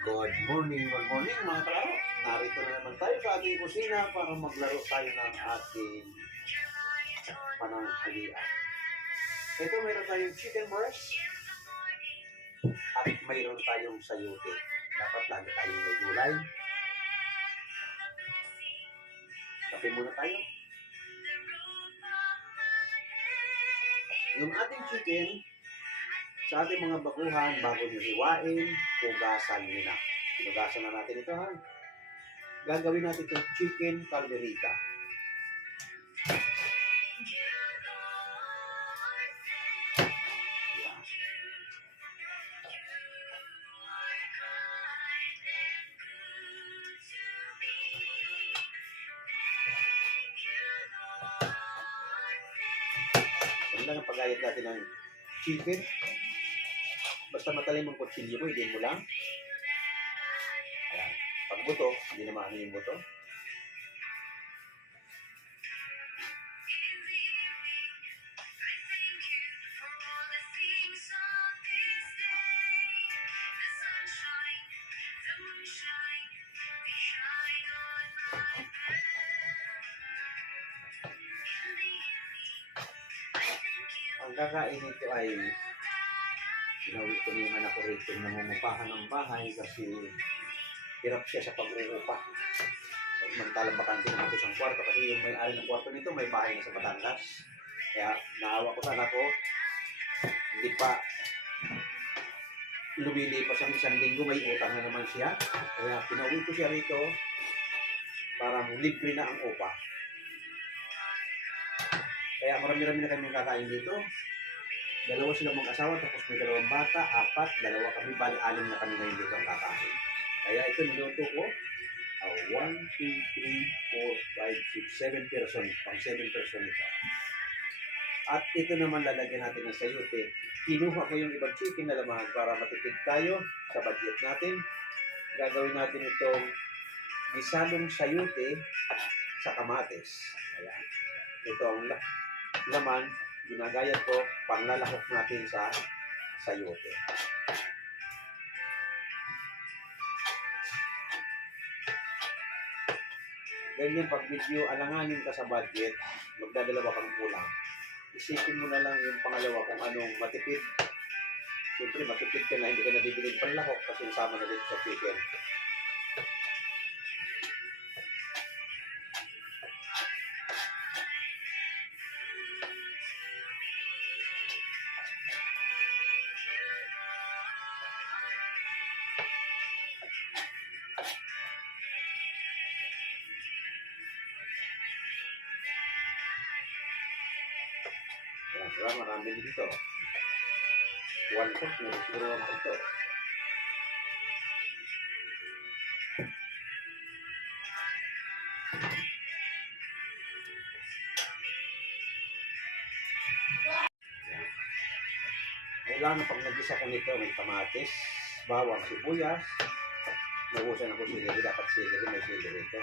Good morning mga kalaro. Narito na naman tayo sa ating kusina para maglaro tayo ng ating pananghalian. Ito mayroon tayong chicken breast at mayroon tayong sayuti. Dapat lagi tayong may gulay. Kape muna tayo. Yung ating chicken, sa ating mga baguhan, bago nyo hiwain, hugasan nyo na. Hugasan na natin ito, ha? Gagawin natin itong chicken calderita. Yan lang ang pagayat natin ng chicken. Basta matalim ang kutsilyo mo, hindi mo lang. Ayan. Pag buto, hindi na maano yung buto. Ang kakain nito ay sinawit ko na yung anak ko rito na nangungupahan ng bahay kasi hirap siya sa pag-uupa. Mantalang bakante naman ito sa kwarto kasi yung may-ari ng kwarto nito may bahay na sa Batangas. Kaya naawa ko sa anak ko, hindi pa lumilipas ang isang linggo, may utang na naman siya. Kaya pinauwi ko siya rito para libre na ang upa. Kaya marami-rami na kami kakain dito. Dalawa silang mag-asawa, tapos may dalawang bata, apat, dalawa kami, bali, 6 na kami ngayon dito ang kakain. Kaya ito niluto ko, 1, 2, 3, 4, 5, 6, 7 person, pang 7 person ito. At ito naman lalagyan natin ng sayote. Kinuha ko yung ibang chicken na lamahan para matipid tayo sa budget natin. Gagawin natin itong gisalong sayote sa kamatis. Ayan. Ito ang laman, ginagayat ko, panglalahok natin sa sayote. Ganyan pag medyo alanganin ka sa budget, magdadalawa kang kulang. Isipin mo na lang yung pangalawa kung anong matipid. Siyempre matipid ka na, hindi ka nabibili ng panlahok kasi nasama na dito sa chicken. Ayan, marami dito. 1/4 na siguro ang ito. Kailangan pag nag-isa ka nito, may kamatis, bawang, sibuyas. Nagusan ako sileri, dapat sileri, may sileri ito.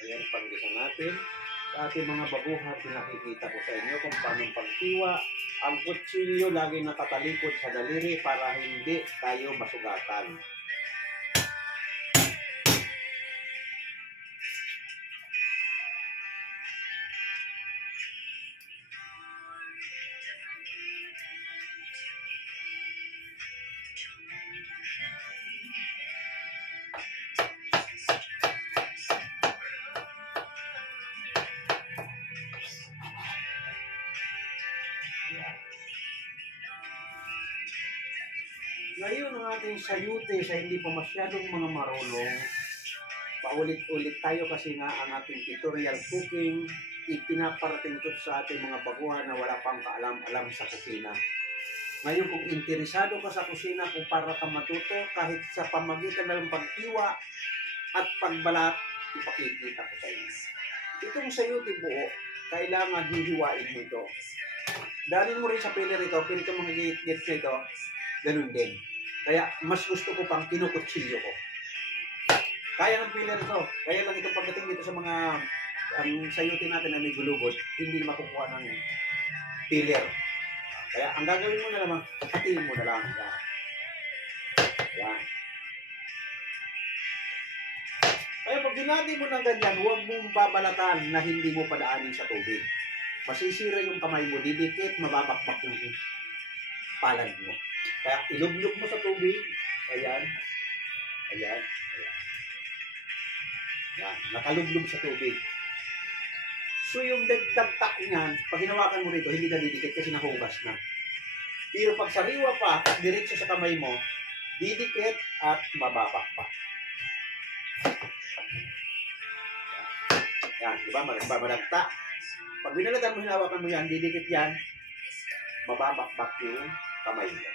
Ayan, panggisa natin. Sa ating mga baguhan, pinakikita ko sa inyo kung paano pagtiwa. Ang kutsilyo lagi nakatalikod sa daliri para hindi tayo masugatan. Ngayon ang ating sayute sa hindi pa masyadong mga marunong, paulit-ulit tayo kasi nga ang ating tutorial cooking, ipinaparating ko sa ating mga baguhan na wala pang kaalam-alam sa kusina. Ngayon kung interesado ka sa kusina kung para ka matuto, kahit sa pamagitan ng pagtiwa at pagbalat, ipakikita ko sa inyo. Itong sayute buo, kailangan hihiwain mo ito. Dalhin mo rin sa piler ito, pili ka mga git-git nito, ganun din. Kaya mas gusto ko pang kinukutsilyo ko. Kaya ng piler ito. Kaya lang itong pagdating dito sa mga ang sayuti natin na may gulugod, hindi makukuha ng piler. Kaya ang gagawin mo na naman, hatiin mo na lang. Yan. Kaya pag hinati mo ng ganyan, huwag mong babalatan na hindi mo padaanin sa tubig. Masisira yung kamay mo, didikit, mababakbak yung palad mo. Kaya ilublog mo sa tubig. Ayan. Ayan. Ayan. Yan. Nakalublog sa tubig. So yung dagdag niyan, pag hinawakan mo rito, hindi na didikit kasi nahugas na. Pero pag sariwa pa, diretso sa kamay mo, didikit at mababakbak. Yan. Diba? Madagta. Pag binalatan mo, hinawakan mo yan, didikit yan, mababakbak yung kamay mo.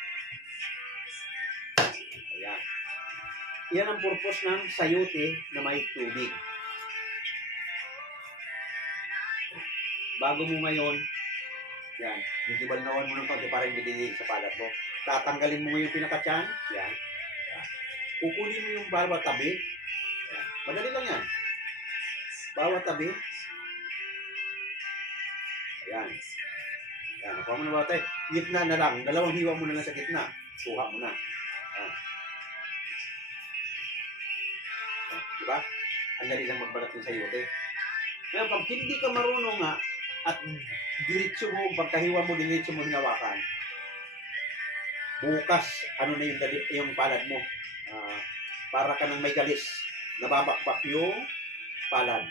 Ayan. Yan ang purpose ng sayote na may tubig. Bago mo ngayon, yan, medyo balnawan mo ng konti para hindi didig sa palat mo. Tatanggalin mo yung pinakatyan, yan. Yan. Kukunin mo yung bawat tabi. Yan. Madali lang yan. Bawat tabi. Ayan. Yan, nakuha mo na bawat tabi. Gitna na lang. Dalawang hiwa mo na lang sa gitna. Kuha mo na. Yan. Diba? Ang dali lang magbalat ng sayote. Kaya pag hindi ka marunong nga, at diretso mo, pagkahiwa mo, diretso mo hinawakan, bukas, ano na yung palad mo. Para ka nang may galis. Nababakbak yung palad.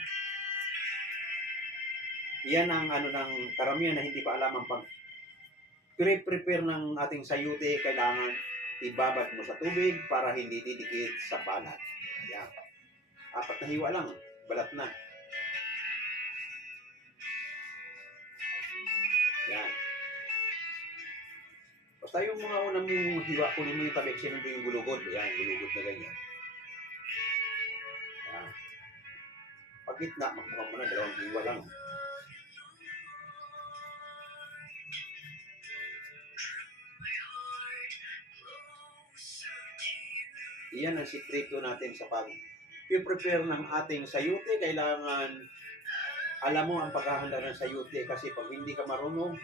Yan ang ano ng karamihan na hindi pa alam ang pag-prepare ng ating sayote. Kailangan ibabad mo sa tubig para hindi didikit sa palad. Ayan. 4 na hiwa lang, balat na. Yan. Basta yung mga unang yung hiwa, kunin mo yung tabi, sinundo yung gulugod. Yan, gulugod na ganyan. Yan. Pag gitna, magmukha mo na, 2 hiwa lang. Iyan ang sikreto natin sa pag-prepare ng ating sayote. Kailangan alam mo ang paghahanda ng sayote kasi pag hindi ka marunong,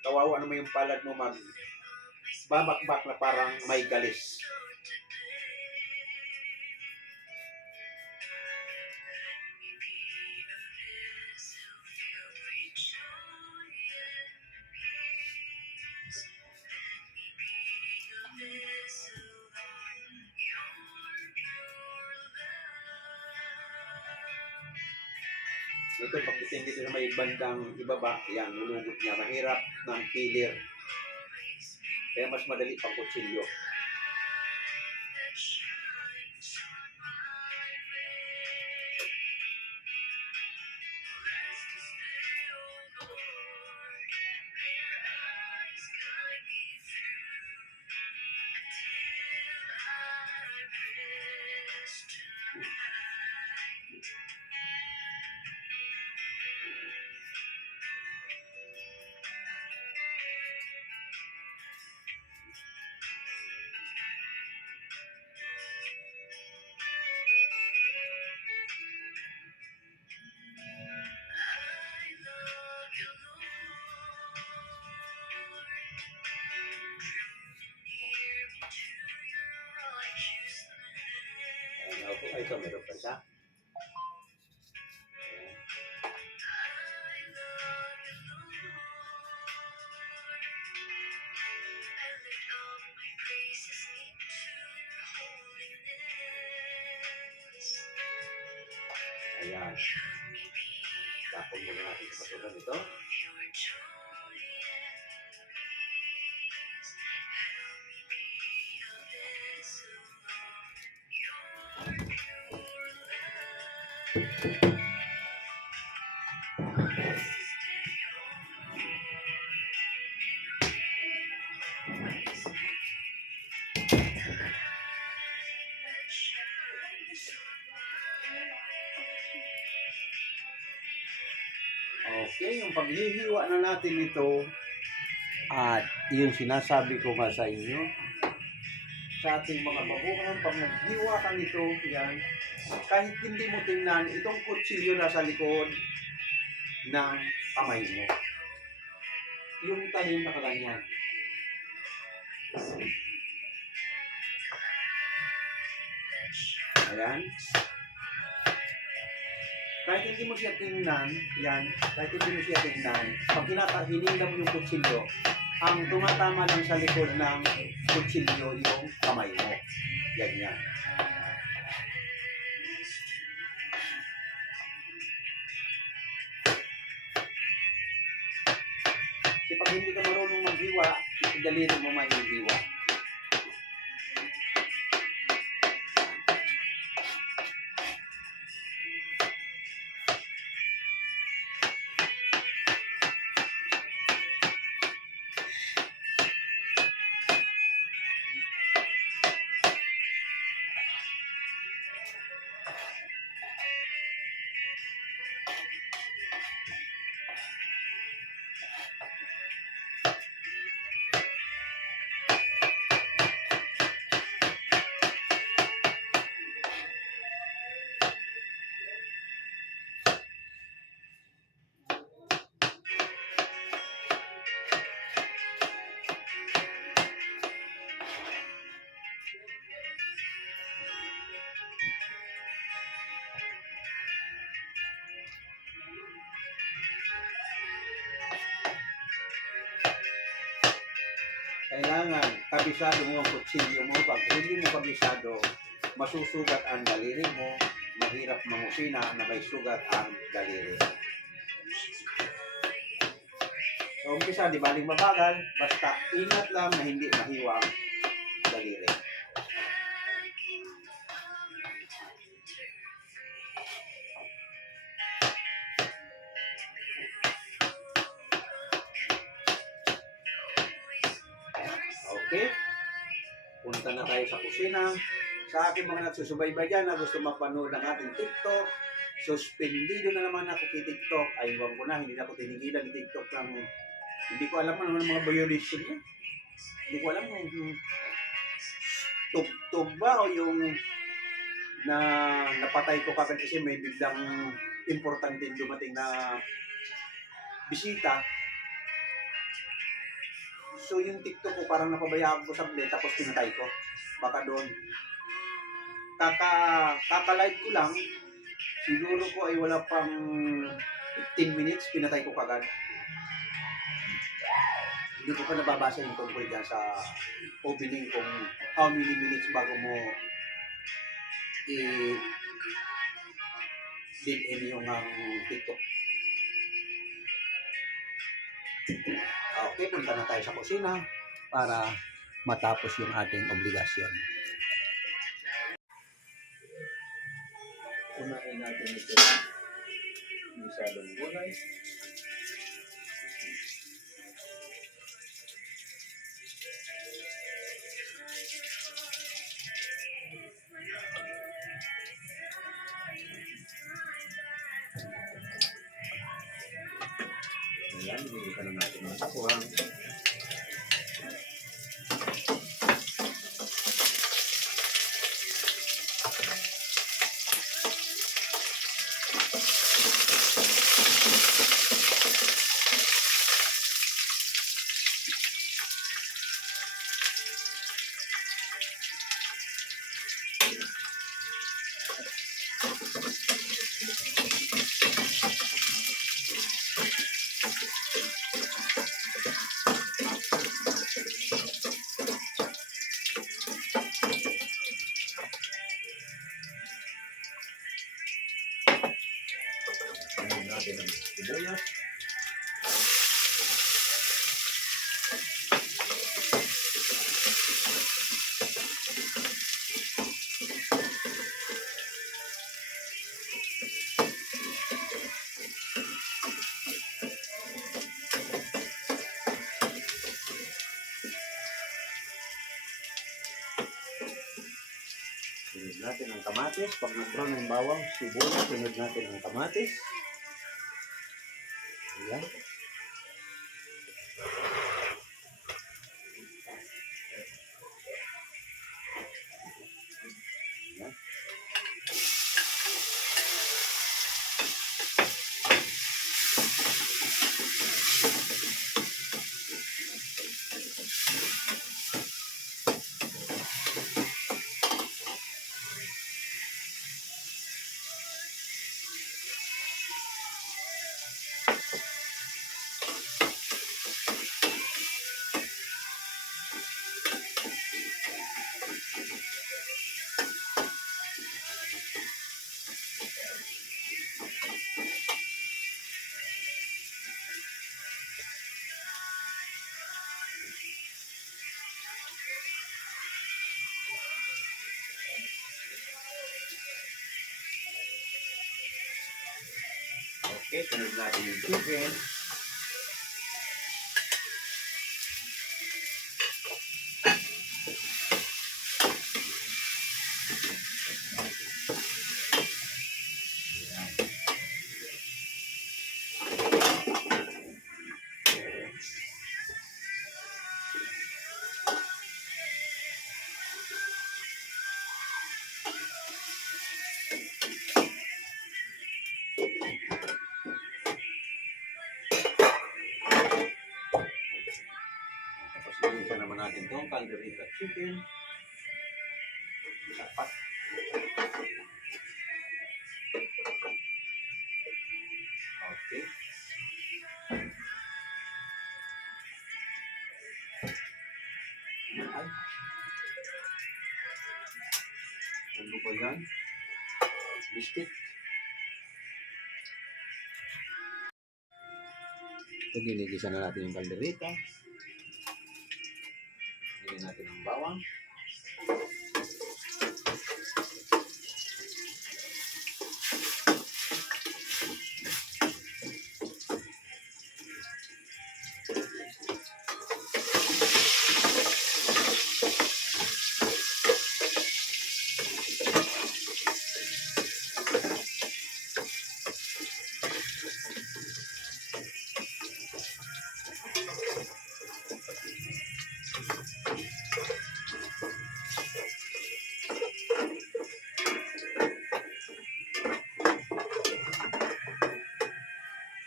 kawawa naman yung palad mo babakbak na parang may galis. Ito, pagdating dito sa may bandang ibaba, yan, lulugot niya. Mahirap ng pilir. Kaya mas madali pang kutsilyo. Ito, meron pa siya. Ayan. Tapon muna natin sa pasukan ito. Okay, yung paghihiwa na natin ito, at yung sinasabi ko nga sa inyo, sa ating mga babuhan, pag naghiwa ka nito, yan, kahit hindi mo tingnan, itong kutsilyo nasa likod ng kamay mo. Yung talim na kalanyan. Ayan. Kahit hindi mo siya tingnan, yan, kahit hindi mo siya tingnan, pag hininda mo yung kutsilyo, ang tumatama lang sa likod ng kutsilyo yung kamay mo. Ganyan. Kasi pag hindi ka marunong maghiwa, daliri mo maghiwa. Kailangan kabisado mo ang kutsilyo mo. Pag hindi mo kabisado, masusugat ang daliri mo. Mahirap mangusina na may sugat ang daliri. So, umpisa, di baling mabagal. Basta ingat lang na hindi mahiwa ang daliri. Okay? Punta na tayo sa kusina. Sa aking mga nagsusubaybay dyan na gusto mapanood ng ating TikTok, suspendido na naman ako kay TikTok. Ay, ko na, hindi na ako tinigilan ni TikTok ng... Hindi ko alam ano ng mga violation niya. Hindi ko alam kung tugtog ba o yung na napatay ko kagad kasi may biglang importante dumating na bisita. So yung TikTok ko parang napabayaan ko saglit tapos pinatay ko. Baka doon. Kaka-live ko lang. Siguro ko ay wala pang 15 minutes, pinatay ko kagad. Hindi ko pa nababasa yung tungkol dyan sa opening kung how many minutes bago mo i-din yung TikTok. Okay, punta na tayo sa kusina para matapos yung ating obligasyon. Unahin natin ito masyadong gulay. Ayan, nilikan na natin ang sakuhang. natin ang sibuyas. Sunod natin ang kamatis. Pag nag-brown ng bawang, sibuyas, sunod natin ang kamatis. Ayan. Ayan. Okay, sunod natin yung chicken. Tapos ilisa naman natin itong calderita chicken. Dapat. Okay. Ay. Ano ba yan? Biscuit. So, ginigisa na natin yung calderita. Lagyan natin ang bawang.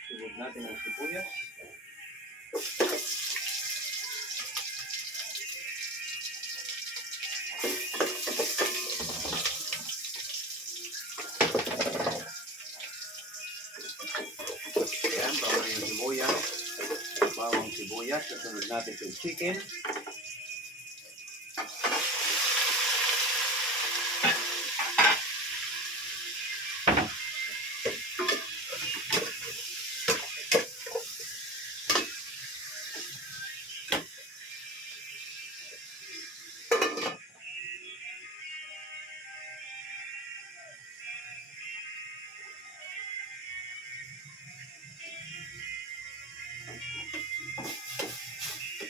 Sunod natin ang sibuyas. Ayan, bawang yung sibuyas. Bawang sibuyas. Sunod natin yung chicken.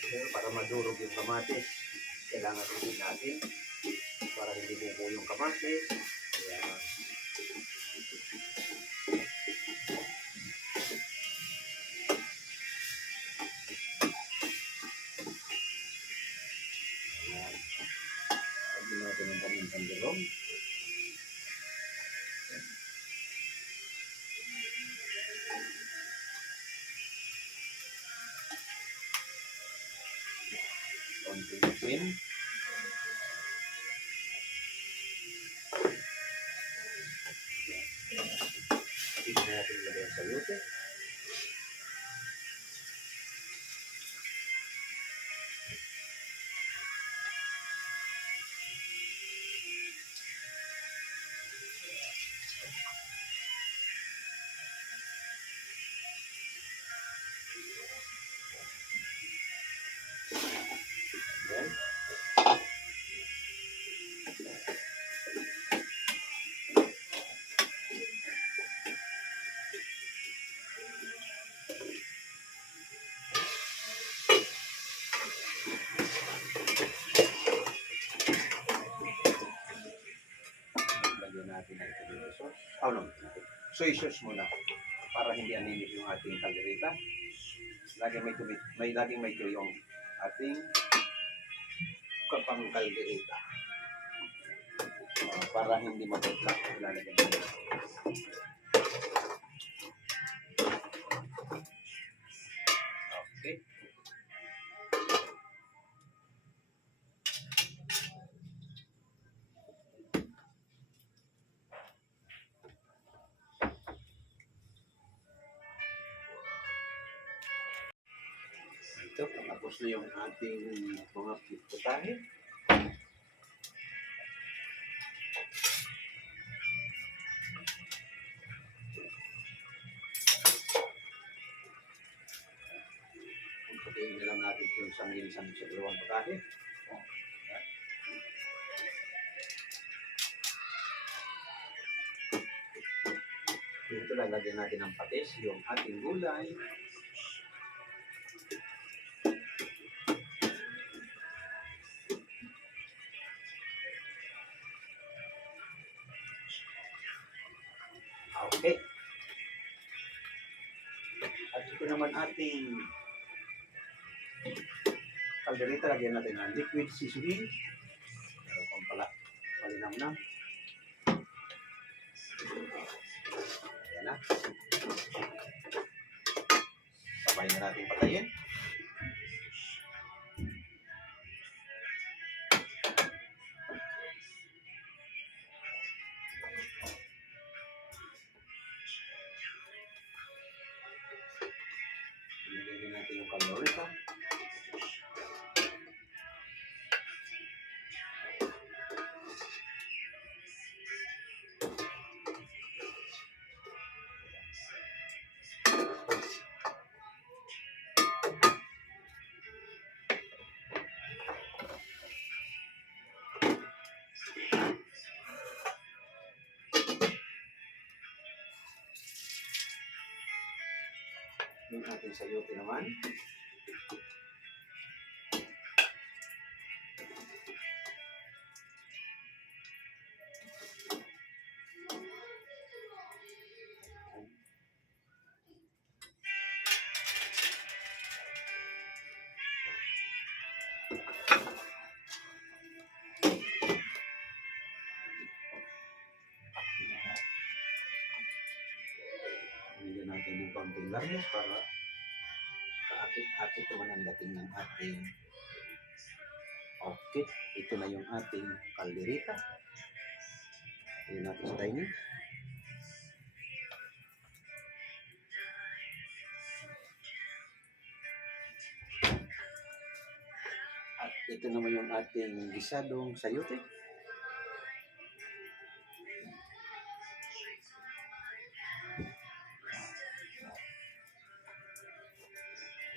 Pero para madurog yung kamatis, kailangan hindi natin para hindi bubo yung kamatis. Ayan. Ayan. Lagyan natin ang pamintang dilong. Konting asin. Hindi natin ilagay ang sayote. Oh, no. Soy sauce muna para hindi anemic yung ating kaldereta. Laging may yung ating kapang kaldereta. Para hindi mabutla. Ilalagay natin. Okay. Ito, tapos na yung ating mga putahe. Patayin na lang natin ito isang ilisan sa dalawang putahe. Dito lalagyan natin ng patis, yung ating gulay. Okay. At ito naman ating kaldereta, lagyan natin ng liquid seasoning. Pero kung pala, malinam na. Ayan na. Sabay na natin patayin. Ilagay natin yung kaldereta. Yung ating sayote naman. Bigyan natin ng konting garnish para kaakit-akit naman ang dating ng ating okay. Ito na yung ating kaldereta. Ito natin sa dining. At ito naman yung ating gisadong sayote.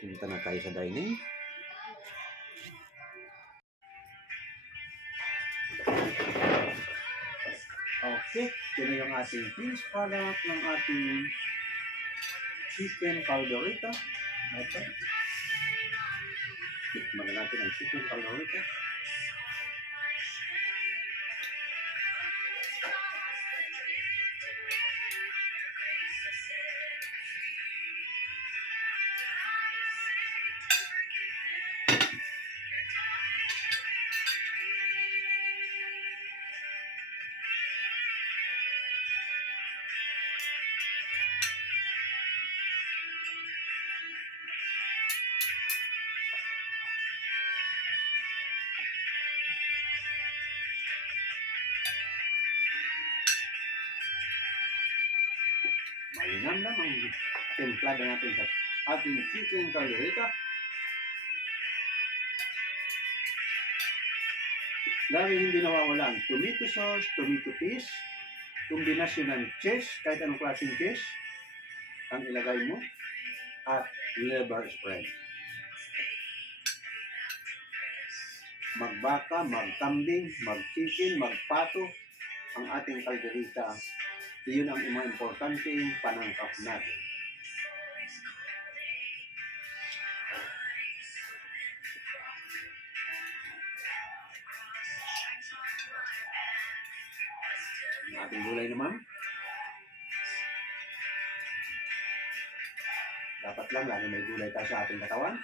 Punta na tayo sa dining. Okay, ito na yung ating finished product ng ating chicken caldereta. Ito. Tikman na natin ang chicken caldereta. Malinam lang ang templada natin sa ating chicken caldereta. Lagi hindi nawawala ang tomato sauce, tomato paste, kombinasyon ng cheese, kahit anong klaseng cheese ang ilagay mo, at liver spread. Magbaka, magkambing, magchicken, magpato, ang ating caldereta. Iyon ang mga importanteng panangkap natin. Ang ating gulay naman, Dapat lang lagi may gulay tayo sa ating katawan.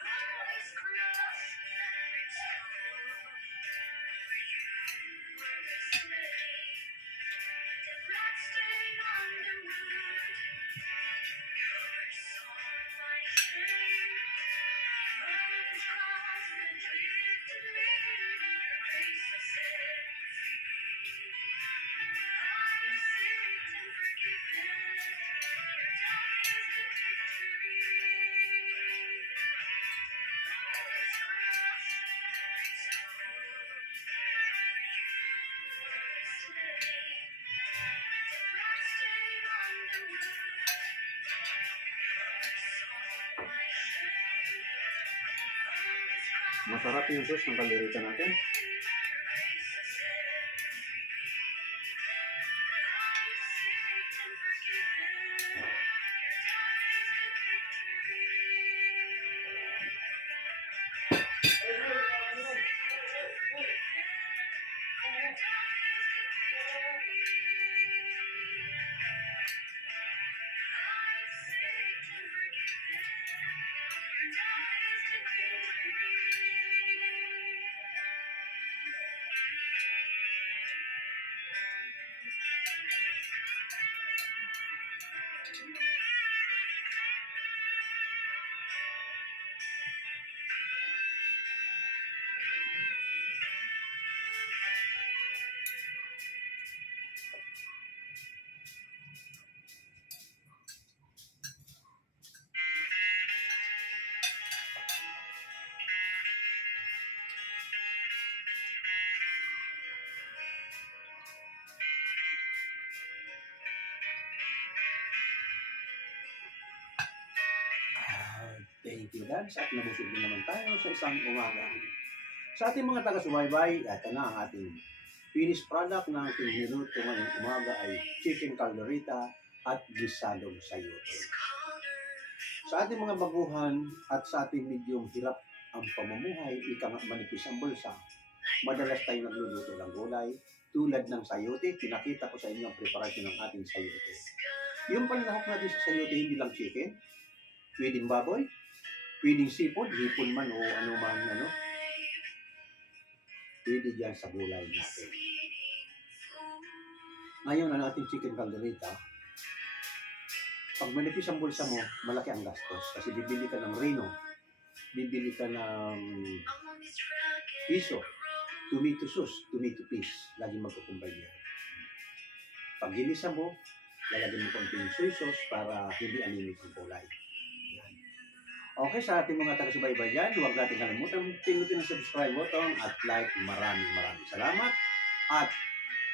Masarap yung sauce ng kaldereta natin. Thank you, Dad. At nabusog din naman tayo sa isang umaga. Sa ating mga taga-subaybay, ito na ang ating finished product na ating niluto ngayong umaga ay chicken caldereta at gisadong sayote. Sa ating mga baguhan at sa ating medium hirap ang pamumuhay, ika nga manipis ang bulsa, madalas tayo nagluluto ng gulay tulad ng sayote. Pinakita ko sa inyo ang preparasyon ng ating sayote. Yung panlahok natin sa sayote, hindi lang chicken, pwedeng baboy, pwedeng seafood, hipon man o ano man, pwede dyan sa gulay natin. Ngayon, ang ating chicken caldereta, pag manipis ang bulsa mo, malaki ang gastos. Kasi bibili ka ng reno, bibili ka ng piso, tomato sauce, tomato paste, laging magkukumbay niya. Pag ginisa mo, lalagyan mo konting soy sauce para hindi anemic ang kulay. Okay, sa ating mga taga-subaybay dyan, huwag natin kalimutan pindutin ang subscribe button at like. Maraming salamat. At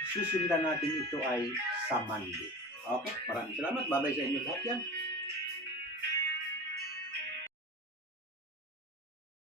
susundan natin ito ay sa Monday. Okay, maraming salamat. Bye-bye sa inyo lahat yan.